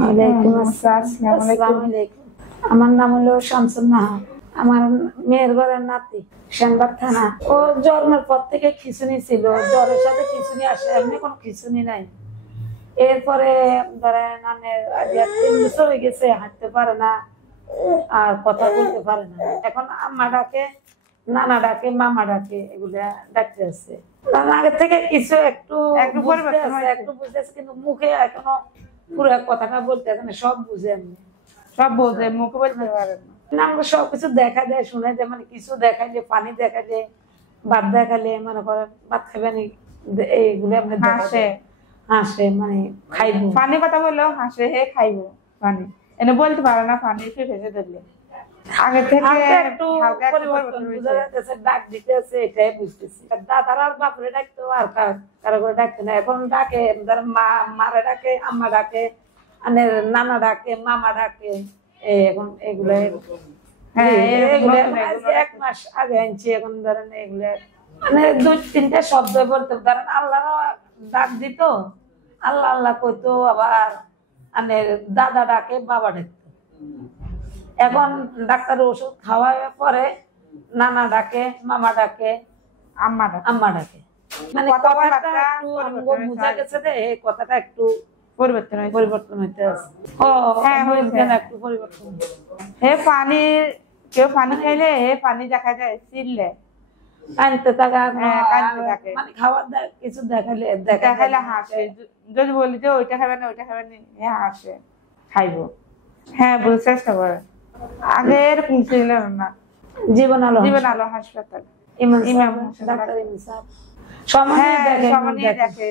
ওয়ালাইকুম আসসালাম। আসসালামু আলাইকুম। আমার নাম হলো শামসুন নাহার। আমার মেয়ের ঘরের নাতি সেনবাগ থানা। ও জন্মের পর থেকে খিচুনি ছিল, জ্বরের সাথে খিচুনি আসে, এমনি কোনো খিচুনি নাই। এরপরে ধরেন 3 বছর হয়ে গেছে, হাঁটতে পারে না আর কথা বলতে পারে না। এখন আম্মা ডাকে, নানা ডাকে, মামা ডাকে, এগুলা ডাকতে আছে। আগের থেকে কিছু একটু বুঝতেছে, কিন্তু মুখে এখনো পুরো কথাটা বলতে আছে না, সব বুঝে এমনি, সব বোঝে, মুখে বলতে পারে না। আমরা সবকিছু দেখা যায়, শুনে যায়, মানে কিছু দেখাইলে, পানি দেখাইলে, ভাত দেখালে, মনে করেন ভাত খাবেন, এইগুলো আমরা হাসে, হাসে, মানে খাইবো, পানি কথা বললেও হাসে, হে খাইবো পানি, এনে বলতে পারে না পানি ফেসে ধরলে। আগে থেকে একটু পরিবর্তন বোঝা যাচ্ছে, ডাক দিতে আছে, এটাই বুঝতেছি। দাদার আর বাপরে ডাকতো, আর কারো করে ডাকতো না। এখন ডাকে, মারে ডাকে, আম্মা ডাকে, নানা ডাকে, মামা ডাকে। এখন এগুলো 1 মাস আগে আনছি। এখন ধরেন এগুলো মানে 2-3টা শব্দ বলতে, ধরেন আল্লাহ ডাক দিত, আল্লাহ আল্লাহ কইতো, আবার দাদা ডাকে, বাবা ডাকতো। এখন ডাক্তার ওষুধ খাওয়ার পরে নানা ডাকে, মামা ডাকে, আম্মা ডাকে। মানে কথাটা একটু বোঝা গেছে যে এই কথাটা একটু পরিবর্তন হইতে আছে। একটু পরিবর্তন। হে পানি, কেউ পানি খাইলে হে পানি দেখা যায় চিল্লে, কানতে থাকা, মানে খাওয়ার কিছু দেখাইলে হাসে। যদি বলি যে ওইটা খাবেন না, ওইটা খাবেন না, হে হাসে, খাইবো। হ্যাঁ, বুঝতে চেষ্টা করে। আগে এরকম ছিল না। জীবন আলো হাসপাতাল, ইমাম ডাক্তার ইমাম সাহেব সমানে দেখে।